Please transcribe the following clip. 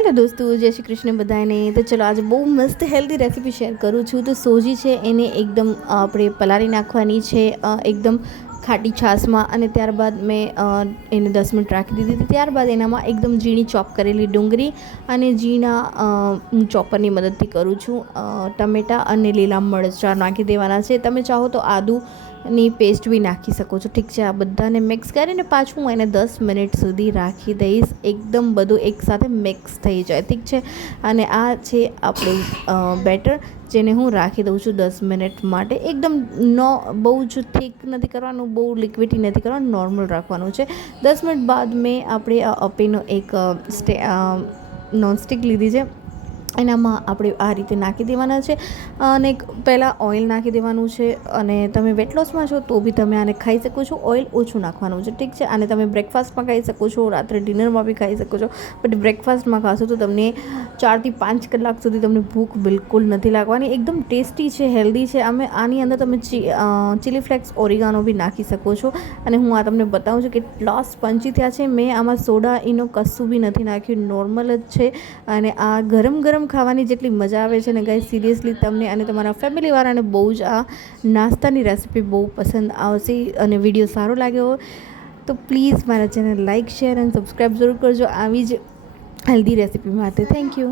Hello દોસ્તો, જય શ્રી કૃષ્ણ બધાને. તો ચલો આજે બહુ મસ્ત હેલ્ધી રેસીપી શેર કરું છું. તો સોજી છે એને એકદમ આપણે પલાળી નાખવાની છે એકદમ ખાટી છાશમાં, અને ત્યારબાદ મેં એને 10 મિનિટ રાખી દીધી હતી. ત્યારબાદ એનામાં એકદમ ઝીણી ચોપ કરેલી ડુંગળી અને ઝીણા ચોપરની મદદથી કરું છું ટમેટાં અને લીલા મરચાં નાખી દેવાના છે. તમે ચાહો તો આદુની પેસ્ટ બી નાખી શકો છો. ઠીક છે, આ બધાને મિક્સ કરીને પાછું હું એને 10 મિનિટ સુધી રાખી દઈશ, એકદમ બધું એકસાથે મિક્સ થઈ જાય. ઠીક છે, અને આ છે આપણું બેટર, જેને હું રાખી દઉં છું 10 મિનિટ માટે. એકદમ બહુ જ થીક નથી કરવાનું, બહુ લિક્વિડી નથી કરવાનું, નોર્મલ રાખવાનું છે. 10 મિનિટ બાદ મેં આપણે અપીનો એક નોનસ્ટિક લીધી છે, એનામાં આપણે આ રીતે નાખી દેવાના છે. અને પહેલાં ઓઇલ નાખી દેવાનું છે. અને તમે વેટ લોસમાં છો તો બી તમે આને ખાઈ શકો છો. ઓઇલ ઓછું નાખવાનું છે. ઠીક છે, આને તમે બ્રેકફાસ્ટમાં ખાઈ શકો છો, રાત્રે ડિનરમાં બી ખાઈ શકો છો. બટ બ્રેકફાસ્ટમાં ખાશો તો તમને 4 થી 5 કલાક સુધી તમને ભૂખ બિલકુલ નથી લાગવાની. એકદમ ટેસ્ટી છે, હેલ્ધી છે. આની અંદર તમે ચીલી ફ્લેક્સ, ઓરિગાનો બી નાખી શકો છો. અને હું આ તમને બતાવું છું કેટલા સ્પંચી થયા છે. મેં આમાં સોડા ઈનો કશું બી નથી નાખ્યું, નોર્મલ જ છે. અને આ ગરમ ગરમ ખાવાની જેટલી મજા આવે છે ને ગાઈસ, સિરિયસલી તમને અને તમારા ફેમિલીવાળાને બહુ જ આ નાસ્તાની રેસીપી બહુ પસંદ આવશે. અને વિડીયો સારો લાગ્યો હોય તો પ્લીઝ મારા ચેનલ લાઇક, શેર અને સબસ્ક્રાઈબ જરૂર કરજો આવી જ હેલ્ધી રેસીપી માટે. Thank you.